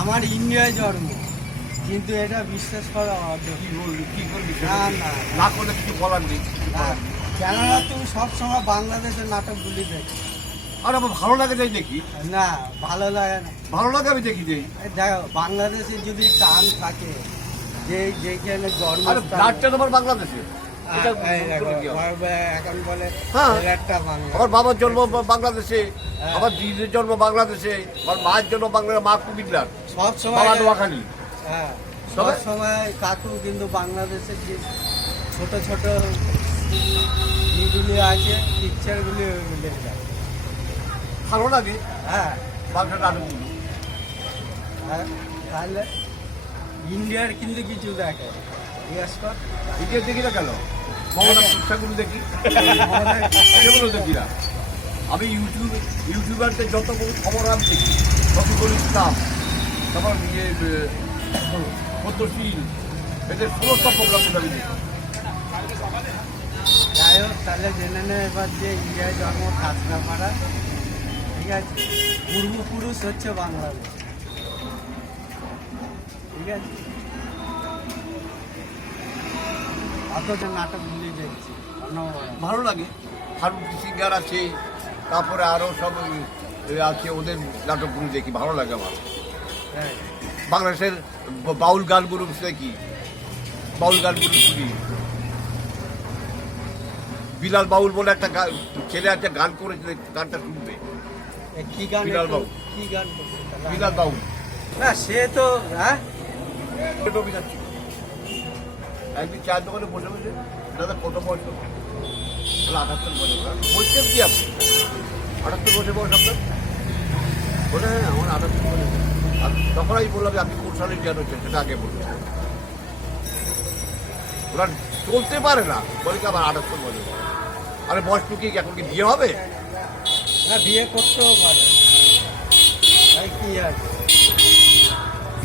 আমার ইন্ডিয়ায় জন্ম। কিন্তু এটা বিশ্বাস করা না না না। করলে কিছু বলার নেই না কেননা তুমি সবসময় বাংলাদেশের নাটকগুলি দেখো। আর আমার ভালো লাগে যাই দেখি। না ভালো লাগে না। ভালো লাগে আমি দেখি যাই। দেখো বাংলাদেশে যদি টান থাকে যে যেখানে জন্ম ব্লাডটা আমার বাংলাদেশে? এখন বলে হ্যাঁ। আমার বাবার জন্ম বাংলাদেশে। আমার দিদির জন্ম বাংলাদেশে আমার মায়ের জন্য বাংলা মা কুমিল্লার সব সময় বাবা নোয়াখালী। হ্যাঁ সব সময় কাকু কিন্তু বাংলাদেশের যে ছোট ছোট ইগুলি আছে পিকচারগুলি ভালো লাগে। হ্যাঁ। বাংলা নাটকগুলো আর তাহলে ইন্ডিয়ার কিন্তু কিছু দেখে। জিজ্ঞেস কর ইতিহাস দেখি না কেন মমতা শিক্ষাগুলো দেখি। দেখি না। আমি ইউটিউব ইউটিউবারদের যত খবর আমি দেখি রফিকুল ইসলাম তারপর ইয়ে পদ্মশীল এদের সমস্ত প্রোগ্রামগুলো আমি দেখি। যাই হোক তাহলে জেনে নেয় এবার যে ইন্ডিয়ায় জন্ম কাঁচরাপাড়া ঠিক আছে? পূর্বপুরুষ হচ্ছে বাংলাদেশ ঠিক আছে? অথচ নাটকগুলি দেখছি অনবরত। ভালো লাগে। ফারুক সিঙ্গার আছে তারপরে আরও সব আছে ওদের নাটকগুলো দেখি ভালো লাগে আমার। হ্যাঁ। বাংলাদেশের বাউল গানগুলো দেখি বাউল গানগুলো শুনি। বিলাল বাউল বলে একটা ছেলে একটা গান করেছে গানটা শুনবে। কি গান বিলাল বাবু। কি গান বিলাল বাউল। না সে তো হ্যাঁ? একদিন চায়ের দোকানে বসে বসে দাদা কত বয়স হলো?" বলে আঠাত্তর বছর বলছেন কি আপনি? আঠাত্তর বছর বয়স আপনার? বলে হ্যাঁ আমার আঠাত্তর বছর আর তখন আমি বললাম যে, আপনি কোন সালের জ্ঞান হচ্ছেন সেটা আগে বলুন। ওরা চলতে পারে না। বলে কি আমার আঠাত্তর বছর আরে, বয়স টুকি এখন কি বিয়ে হবে? না, বিয়ে করতেও পারে তাই কি আছে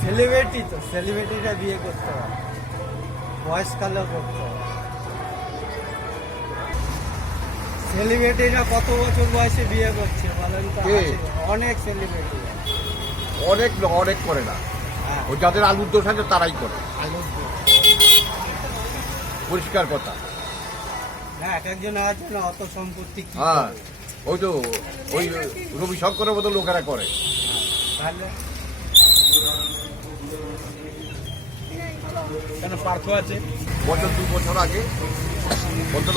সেলিব্রিটি তো সেলিব্রিটিরা বিয়ে করতে পারে বয়সকালেও করতে পারে সেলিব্রিটিরা কত বছর বয়সে বিয়ে করছে বলেন তো কে? আছে, অনেক সেলিব্রিটি অনেক অনেক করে না। হ্যাঁ। ও যাদের আলুর দোষ আছে তারাই করে। আলুর। পরিষ্কার কথা। না এক একজন আছে না অত সম্পত্তি কি হ্যাঁ? ওই তো ওই রবি শঙ্করের মতো লোকেরা করে। তাহলে? কেন পার্থ আছে? বছর দু বছর আগে বছর